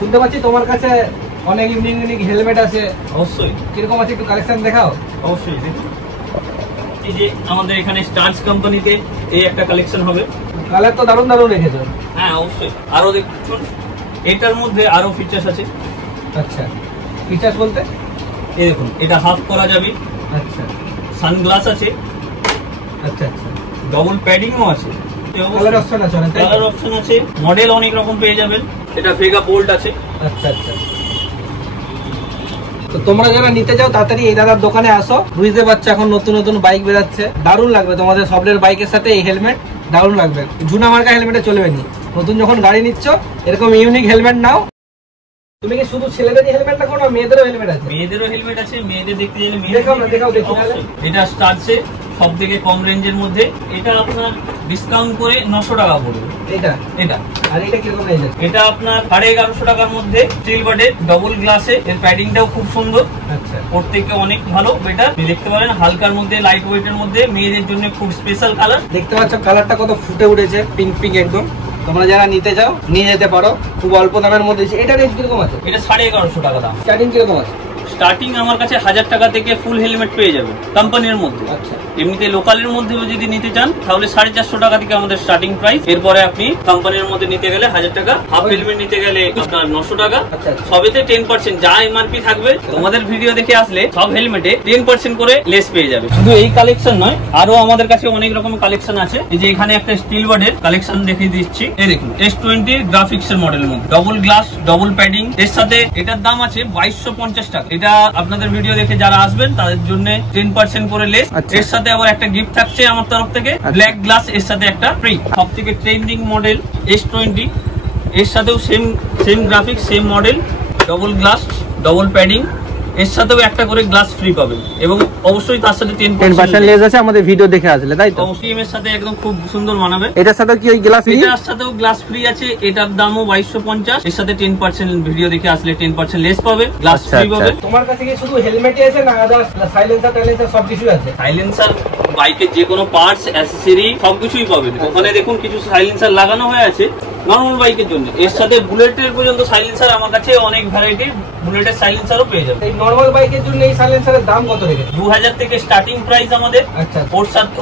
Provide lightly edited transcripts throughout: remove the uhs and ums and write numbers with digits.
শুনতে পাচ্ছি তোমার কাছে অনেক ইউনিক ইউনিক হেলমেট আছে। অবশ্যই। কিরকম আছে একটু কালেকশন দেখাও। অবশ্যই দেখুন, এই যে আমাদের এখানে স্টার্চ কোম্পানিতে এই একটা কালেকশন হবে। কালার তো দারুণ দারুণ রেখেছো। হ্যাঁ অবশ্যই, আরো দেখুন এটার মধ্যে আরো ফিচার্স আছে। আচ্ছা, ফিচার্স বলতে এই দেখুন, এটা হাফ করা যাবে। আচ্ছা, সানগ্লাস আছে। আচ্ছা আচ্ছা, ডবল প্যাডিংও আছে। কালার অপশন আছে, কালার অপশন আছে, মডেল অনেক রকম পেয়ে যাবেন। এটা ভেগা বোল্ট আছে। আচ্ছা আচ্ছা, তো তোমরা যারা নিতে চাও তাড়াতাড়ি এই দাদার দোকানে আসো। বুঝতে পারছো এখন নতুন নতুন বাইক বেরাচ্ছে, দারুণ লাগবে তোমাদের সবলের বাইকের সাথে এই হেলমেট, দারুণ লাগবে। ঝুনা মার্কা হেলমেটে চলবে নি, নতুন যখন গাড়ি নিচ্ছ এরকম ইউনিক হেলমেট নাও। তুমি কি শুধু ছেলেদেরই হেলমেট রাখো না মেয়েদেরও হেলমেট আছে? মেয়েদেরও হেলমেট আছে, মেয়েদের দেখতে চাইলে দেখাও না, দেখাও দেখি। এটা স্টার্টসে সব থেকে কম রেঞ্জের মধ্যে, এটা আপনার ডিসকাউন্ট করে 900 টাকা পড়বে। এটা এটা আর এটা কিরকম রেঞ্জ? এটা আপনার 1150 টাকার মধ্যে, স্টিল বডের, ডবল গ্লাসে, এর প্যাডিংটাও খুব সুন্দর। আচ্ছা, ওর থেকে অনেক ভালো বেটার। দেখতে পারেন হালকার মধ্যে, লাইট ওয়েটের মধ্যে, মেয়েদের জন্য খুব স্পেশাল কালার। দেখতে পাচ্ছ কালারটা কত ফুটে উঠেছে, পিঙ্ক পিঙ্ক একদম। তোমরা যারা নিতে চাও নিয়ে যেতে পারো, খুব অল্প দামের মধ্যে। এটা রেঞ্জ কিরকম আছে? এটা 1150 টাকা দাম। স্টার্টিং কিরকম আছে? স্টার্টিং আমার কাছে 1000 টাকা থেকে ফুল হেলমেট পেয়ে যাবেন কোম্পানির মধ্যে। আচ্ছা, এমনিতে লোকালের মধ্যে যদি নিতে চান তাহলে 450 টাকা থেকে আমাদের স্টার্টিং প্রাইস। এরপরে আপনি কোম্পানির মধ্যে নিতে গেলে 1000 টাকা, হাফ হেলমেট নিতে গেলে আপনার 900 টাকা। আচ্ছা, সবেতে 10% যা এমআরপি থাকবে তোমাদের ভিডিও দেখে আসলে সব হেলমেটে 10% করে লেস পেয়ে যাবে। শুধু এই কালেকশন নয়, আরো আমাদের কাছে অনেক রকম কালেকশন আছে। এই যে এখানে একটা স্টিল বডের কালেকশন দেখিয়ে দিচ্ছি। এই দেখুন, S20 গ্রাফিক্স এর মডেল মধ্যে, ডবল গ্লাস, ডবল প্যাডিং, এর সাথে এটার দাম আছে 2250 টাকা। এটা আপনাদের ভিডিও দেখে যারা আসবেন তাদের জন্য 10% করে লেস। এর সাথে আবার একটা গিফট থাকছে আমার তরফ থেকে, ব্ল্যাক গ্লাস, এর সাথে একটা ফ্রি। সব থেকে ট্রেন্ডিং মডেল S20, এর সাথেও same graphics, same model, double glass, double padding, এর সাথেও একটা করে গ্লাস ফ্রি পাবেন। এবং অবশ্যই তার সাথে 10% লেস আছে আমাদের ভিডিও দেখে আসলে, তাই তো? অবশ্যই এর সাথে একদম খুব সুন্দর মানাবে। এটার সাথে কি ওই গ্লাস ফ্রি? এটার সাথেও গ্লাস ফ্রি আছে, এটার দামও 2250। এর সাথে 10% ভিডিও দেখে আসলে 10% লেস পাবে, গ্লাস ফ্রি পাবে। তোমার কাছে কি শুধু হেলমেটই আছে না আদার্স সাইলেন্সার টাইলেন্সার সবকিছু আছে? সাইলেন্সার, বাইকের যে কোনো পার্টস, অ্যাক্সেসরি সবকিছুই পাবেন। ওখানে দেখুন কিছু সাইলেন্সার লাগানো হয়ে আছে নরমাল বাইকের জন্য। এর সাথে বুলেটের পর্যন্ত সাইলেন্সার আমার কাছে অনেক ভ্যারাইটি বুলেটের সাইলেন্সারও পেয়ে যাবে। এই নরমাল বাইকের জন্য এই সাইলেন্সারের দাম কত রেখেছে? 2000 থেকে স্টার্টিং প্রাইস আমাদের। আচ্ছা,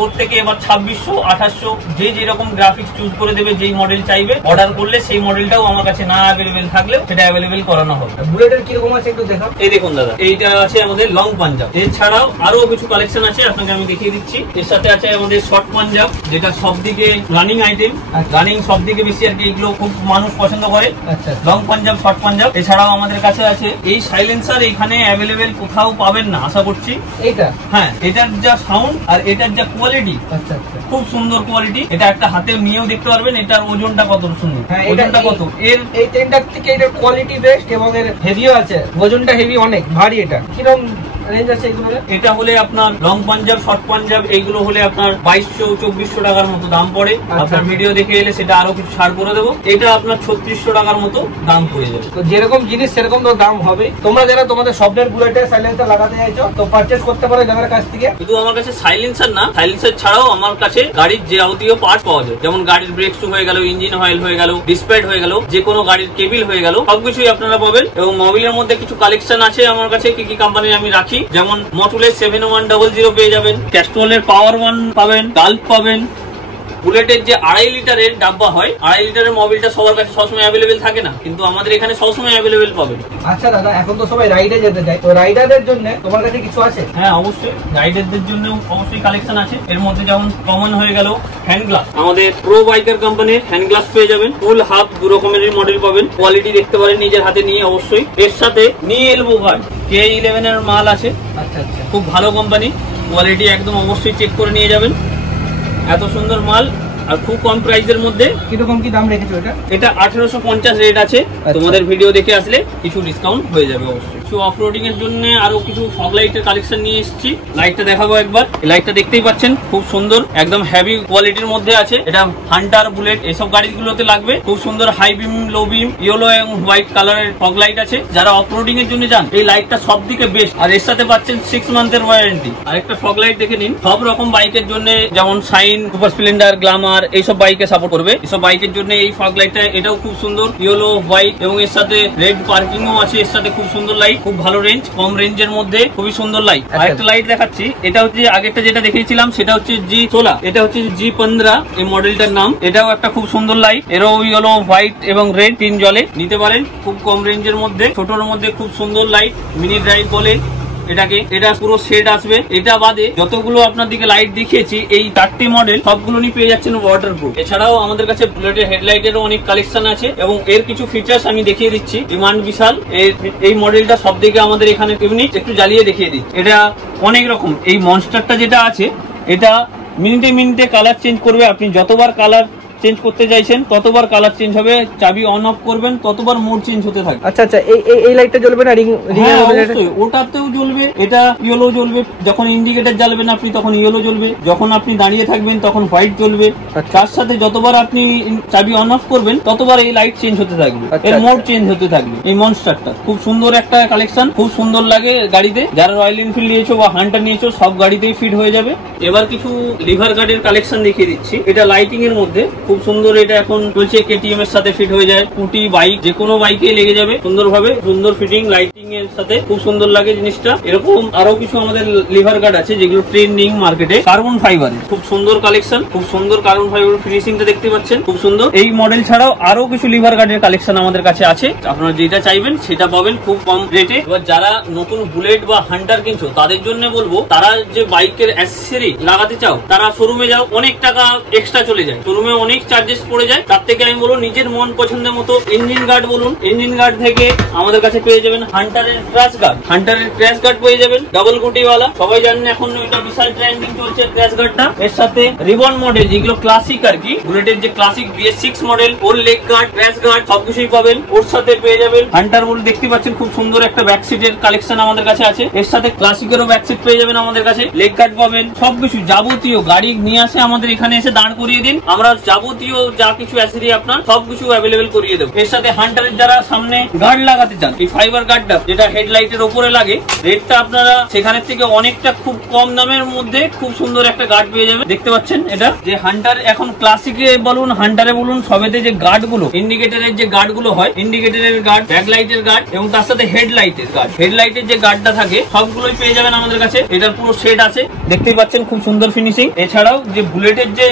ওর থেকে এবার 2600, 2800, যে যেরকম গ্রাফিক্স চুজ করে দেবে, যেই মডেল চাইবে অর্ডার করলে সেই মডেলটাও আমার কাছে না অ্যাভেলেবেল থাকলেও সেটা অ্যাভেলেবেল করানো হবে। বুলেটের কিরকম আছে একটু দেখাও। এই দেখুন দাদা, এইটা আছে আমাদের লং পাঞ্জাব। এছাড়াও আরো কিছু কালেকশন আছে, আপনাকে আমি দেখিয়ে দিচ্ছি। এর সাথে আছে আমাদের শর্ট পাঞ্জাব, যেটা সবদিকে রানিং আইটেম, রানিং সবদিকে বেশি আর কি, এগুলো খুব মানুষ পছন্দ করে। আচ্ছা, লং পাঞ্জাব, শর্ট পাঞ্জাব। এছাড়াও আমাদের কাছে আছে এই সাইলেন্সার, এখানে অ্যাভেলেবেল কোথাও পাবেন না আশা করছি। এইটা, হ্যাঁ, এটার যা সাউন্ড আর এটার যা কোয়ালিটি, আচ্ছা আচ্ছা, খুব সুন্দর কোয়ালিটি। এটা একটা হাতে নিয়েও দেখতে পারবেন এটার ওজনটা কত সুন্দর। ওজনটা কত এর? এই টেনটার থেকে এটার কোয়ালিটি বেস্ট এবং এর হেভিও আছে, ওজনটা হেভি অনেক ভারী। এটা কিরকম রেঞ্জ আছে এগুলো? এটা হলে আপনার লং পাঞ্জাব, শর্ট পাঞ্জাব, এইগুলো হলে আপনার 2200-2400 টাকার মতো দাম পড়ে। আপনার ভিডিও দেখে এলে সেটা আরো কিছু ছাড় করে দেবো। এটা আপনার 3600 টাকার মতো দাম পড়ে যাবে। তো যেরকম জিনিস সেরকম তো দাম হবে। তোমরা যারা তোমাদের স্বপ্নের বুলেটে সাইলেন্সার লাগাতে চাইছো তো পারচেজ করতে পারো যাদের কাছ থেকে। শুধু আমার কাছে সাইলেন্সার না, সাইলেন্সার ছাড়াও আমার কাছে গাড়ির যে যাবতীয় পার্টস পাওয়া যায়, যেমন গাড়ির ব্রেক শু হয়ে গেল, ইঞ্জিন অয়েল হয়ে গেল, ডিসপ্যাড হয়ে গেল, যে কোনো গাড়ির কেবিল হয়ে গেল, সবকিছুই আপনারা পাবেন। এবং মোবিলের মধ্যে কিছু কালেকশন আছে আমার কাছে, কি কি কোম্পানির আমি রাখি, যেমন মটুলের 7100 পেয়ে যাবেন, ক্যাস্ট্রলের পাওয়ার 1 পাবেন, গাল্ফ পাবেন। বুলেটের যে 2.5 লিটারের ডাব্বা হয়, 2.5 লিটারের মোবিলটা সবার কাছে সবসময় অ্যাভেলেবেল থাকে না, কিন্তু আমাদের এখানে সবসময় অ্যাভেলেবেল পাবেন। আচ্ছা দাদা, এখন তো সবাই রাইডে যেতে চায়, তো রাইডারদের জন্য তোমার কাছে কিছু আছে? হ্যাঁ অবশ্যই, রাইডারদের জন্য অবশ্যই কালেকশন আছে। এর মধ্যে যেমন কমন হয়ে গেল হ্যান্ড গ্লাস, আমাদের প্রো বাইকার কোম্পানির হ্যান্ড গ্লাস পেয়ে যাবেন। ফুল হাফ দু রকমের মডেল পাবেন, কোয়ালিটি দেখতে পারেন নিজের হাতে নিয়ে অবশ্যই। এর সাথে নি এলবো গার্ড K11 এর মাল আছে। আচ্ছা আচ্ছা, খুব ভালো কোম্পানি, কোয়ালিটি একদম অবশ্যই চেক করে নিয়ে যাবেন। এত সুন্দর মাল আর খুব কম প্রাইসের মধ্যে। কিরকম কি দাম রেখেছো এটা? এটা 1850 রেট আছে। তোমাদের ভিডিও দেখে আসলে কিছু ডিসকাউন্ট হয়ে যাবে অবশ্যই। কিছু অফরোডিং এর জন্য আরো কিছু ফগ লাইটের কালেকশন নিয়ে এসেছি। লাইটটা দেখাবো একবার। এই লাইটটা দেখতেই পাচ্ছেন, খুব সুন্দর, একদম হেভি কোয়ালিটির মধ্যে আছে। এটা হান্টার, বুলেট এসব গাড়িগুলোতে লাগবে। খুব সুন্দর হাই বিম, লো বিম, ইয়েলো এবং হোয়াইট কালারের ফগ লাইট আছে। যারা অফরোডিং এর জন্য যান এই লাইটটা সব দিকে বেস্ট। আর এর সাথে পাচ্ছেন 6 মান্থের ওয়ারেন্টি। আরেকটা ফগ লাইট দেখে নিন, সব রকম বাইকের জন্য, যেমন শাইন, সুপার স্প্লেন্ডার, গ্ল্যামার, আপনার এইসব বাইকে সাপোর্ট করবে। এইসব বাইকের জন্য এই ফগ লাইটটা, এটাও খুব সুন্দর, ইয়েলো হোয়াইট এবং এর সাথে রেড পার্কিং ও আছে। এর সাথে খুব সুন্দর লাইট, খুব ভালো রেঞ্জ, কম রেঞ্জের মধ্যে খুবই সুন্দর লাইট। আরেকটা লাইট দেখাচ্ছি, এটা হচ্ছে আগেরটা যেটা দেখিয়েছিলাম সেটা হচ্ছে G16, এটা হচ্ছে G15 এই মডেলটার নাম। এটাও একটা খুব সুন্দর লাইট, এরও ইয়েলো হোয়াইট এবং রেড তিন জলে নিতে পারেন, খুব কম রেঞ্জের মধ্যে, ছোটর মধ্যে খুব সুন্দর লাইট, মিনি ড্রাইভ বলে এটাকে। এটা পুরো সেট আসবে। এটা বাদে যতগুলো আপনার দিকে লাইট দেখিয়েছি এই 4টি মডেল সবগুলো নিয়ে পেয়ে যাচ্ছেন ওয়াটারপ্রুফ। এছাড়াও আমাদের কাছে বুলেটের হেডলাইটেরও অনেক কালেকশন আছে এবং এর কিছু ফিচার্স আমি দেখিয়ে দিচ্ছি। ডিমান্ড বিশাল, এই মডেলটা সব দিকে আমাদের এখানে ইউনিক। একটু জ্বালিয়ে দেখিয়ে দিচ্ছি। এটা অনেক রকম, এই মনস্টারটা যেটা আছে এটা মিনিটে মিনিটে কালার চেঞ্জ করবে। আপনি যতবার কালার চেঞ্জ করতে চাইছেন ততবার কালার চেঞ্জ হবে, চাবি অন অফ করবেন ততবার মোড চেঞ্জ হতে থাকবে। আচ্ছা আচ্ছা, এই লাইটটা জ্বলবে না? অবশ্যই ওটাতেও জ্বলবে, এটা ইয়েলো জ্বলবে। যখন ইন্ডিকেটর জ্বালবেন আপনি তখন ইয়েলো জ্বলবে, যখন আপনি দাঁড়িয়ে থাকবেন তখন হোয়াইট জ্বলবে। তার সাথে যতবার আপনি চাবি অন অফ করবেন ততবার এই লাইট চেঞ্জ হতে থাকবে, এর মোড চেঞ্জ হতে থাকবে। এই মনস্টারটা খুব সুন্দর একটা কালেকশন, খুব সুন্দর লাগে গাড়িতে। যারা রয়্যাল এনফিল্ড নিয়েছো বা হান্টার নিয়েছো সব গাড়িতেই ফিট হয়ে যাবে। এবার কিছু লিভার গার্ডের কালেকশন দেখিয়ে দিচ্ছি। এটা লাইটিং এর মধ্যে খুব সুন্দর, এটা এখন চলছে, কেটিএম এর সাথে ফিট হয়ে যায়, স্কুটি বাইক যে কোনো বাইকে লেগে যাবে সুন্দরভাবে, সুন্দর ফিটিং লাইটিং এর সাথে খুব সুন্দর লাগে জিনিসটা। এরকম আরো কিছু আমাদের লিভার গার্ড আছে যেগুলো ট্রেন্ডিং মার্কেটে, কার্বন ফাইবারের খুব সুন্দর কালেকশন, খুব সুন্দর কার্বন ফাইবার ফিনিশিংটা দেখতে পাচ্ছেন, খুব সুন্দর। এই মডেল ছাড়াও আরো কিছু লিভার গার্ডের কালেকশন আমাদের কাছে আছে, আপনারা যেটা চাইবেন সেটা পাবেন খুব কম রেটে। এবার যারা নতুন বুলেট বা হান্টার কিনছো তাদের জন্য বলবো, তারা যে বাইকের অ্যাক্সেসরি লাগাতে চাও তারা শোরুমে যাও, অনেক টাকা এক্সট্রা চলে যায়, শোরুমে অনেক চার্জেস পড়ে যায়। তার থেকে আমি বলবো নিজের মন পছন্দের মতো ইঞ্জিন গার্ড বলুন, ইঞ্জিন গার্ড থেকে আমাদের কাছে পেয়ে যাবেন হান্টারের ক্র্যাশ গার্ড, হান্টারের ক্র্যাশ গার্ড পেয়ে যাবেন ডাবল গুটিওয়ালা। সবাই জানেন এখন এটা বিশাল ট্রেন্ডিং চলছে ক্র্যাশ গার্ডটা। এর সাথে রিবন মডেল যেগুলো ক্লাসিক আর কি, বুলেটের যে ক্লাসিক BS6 মডেল, ওর লেগ গার্ড, ক্র্যাশ গার্ড সবকিছুই পাবেন। ওর সাথে পেয়ে যাবেন হান্টার বলে দেখতে পাচ্ছেন খুব সুন্দর একটা ব্যাক সিটের কালেকশন আমাদের কাছে আছে। এর সাথে ক্লাসিকেরও ব্যাক সিট পেয়ে যাবেন আমাদের কাছে, লেগ গার্ড পাবেন, সবকিছু যাবতীয় গাড়ি নিয়ে আসে আমাদের এখানে এসে দাঁড় করিয়ে দিন, আমরা যাবতীয় যা কিছু অ্যাসেসরি আপনার সবকিছু অ্যাভেলেবেল করিয়ে দেবো। এর সাথে হান্টারের যারা সামনে গার্ড লাগাতে চান, এই ফাইবার গার্ডটা যেটা হেডলাইটের উপরে লাগে, রেটটা আপনারা সেখানের থেকে অনেকটা খুব কম দামের মধ্যে খুব সুন্দর একটা গার্ড পেয়ে যাবেন। দেখতে পাচ্ছেন এটা যে হান্টার এখন ক্লাসিকে বলুন হান্টারে বলুন সবেতে যে গার্ড গুলো, ইন্ডিকেটরের যে গার্ড গুলো হয়, ইন্ডিকেটরের গার্ড, ব্যাকলাইটের গার্ড এবং তার সাথে হেডলাইটের গার্ড, হেডলাইটের যে গার্ডটা থাকে সবগুলোই পেয়ে যাবেন আমাদের কাছে। এটার পুরো সেট আছে, দেখতেই পাচ্ছেন খুব সুন্দর ফিনিশিং। এছাড়াও যে বুলেটের যে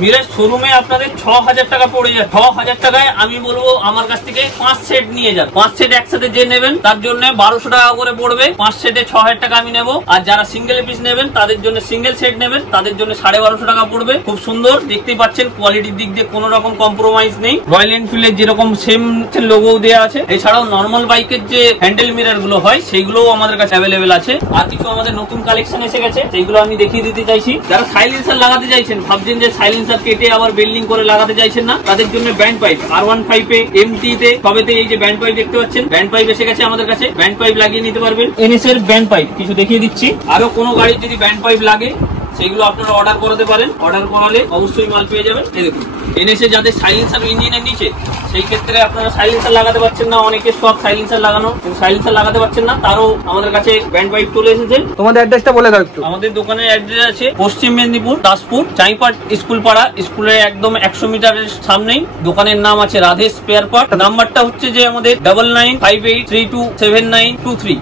মিরার শোরুমে আপনাদের 6000 টাকা পড়ে যায়, 6000 টাকায় আমি বলবো আমার কাছ থেকে 5 সেট নিয়ে যান। 5 সেট একসাথে যে নেবেন তার জন্য 1200 টাকা করে পড়বে, 5 সেটে 6000 টাকা আমি নেবো। আর যারা সিঙ্গেল পিস নেবেন তাদের জন্য, সিঙ্গেল সেট নেবেন তাদের জন্য 1250 টাকা পড়বে। খুব সুন্দর দেখতেই পাচ্ছেন, কোয়ালিটির দিক দিয়ে কোনো রকম কম্প্রোমাইজ নেই। রয়্যাল এনফিল্ডের যেরকম সেম লোগো দেওয়া আছে, এছাড়াও নর্মাল বাইকের যে হ্যান্ডেল মিরার গুলো হয় সেইগুলোও আমাদের কাছে অ্যাভেলেবেল আছে। আর কিছু আমাদের নতুন কালেকশন এসে গেছে সেইগুলো আমি দেখিয়ে দিতে চাইছি। যারা সাইলেন্সার লাগাতে চাইছেন, ভাবছেন যে সাইলেন্সার কেটে আবার বেল্ডিং করে লাগাতে চাইছেন না, তাদের জন্য ব্যান্ড পাইপ R15 এ MT তে সবেতে এই যে ব্যান্ড পাইপ দেখতে পাচ্ছেন, ব্যান্ড পাইপ এসে গেছে আমাদের কাছে, ব্যান্ড পাইপ লাগিয়ে নিতে পারবেন। NS এর ব্যান্ড পাইপ কিছু দেখিয়ে দিচ্ছি। আরো কোনো গাড়ির যদি ব্যান্ড পাইপ লাগে সেগুলো আপনারা অর্ডার করতে পারেন, অর্ডার করালে অবশ্যই মাল পেয়ে যাবেন। এই দেখুন NS এ যাদের সাইলেন্সার ইঞ্জিনের নিচে, সেই ক্ষেত্রে আপনারা সাইলেন্সার লাগাতে পারছেন না, অনেকে সব সাইলেন্সার লাগানো, সাইলেন্সার লাগাতে পারছেন না, তারও আমাদের কাছে ব্যান্ড পাইপ চলে এসেছে। তোমাদের অ্যাড্রেসটা বলে দাও একটু। আমাদের দোকানের অ্যাড্রেস আছে পশ্চিম মেদিনীপুর, দাসপুর, চাইপাট স্কুল পাড়া, স্কুলের একদম 100 মিটারের সামনেই। দোকানের নাম আছে রাধে স্পেয়ার পার্ট। নাম্বারটা হচ্ছে যে আমাদের 9958327923।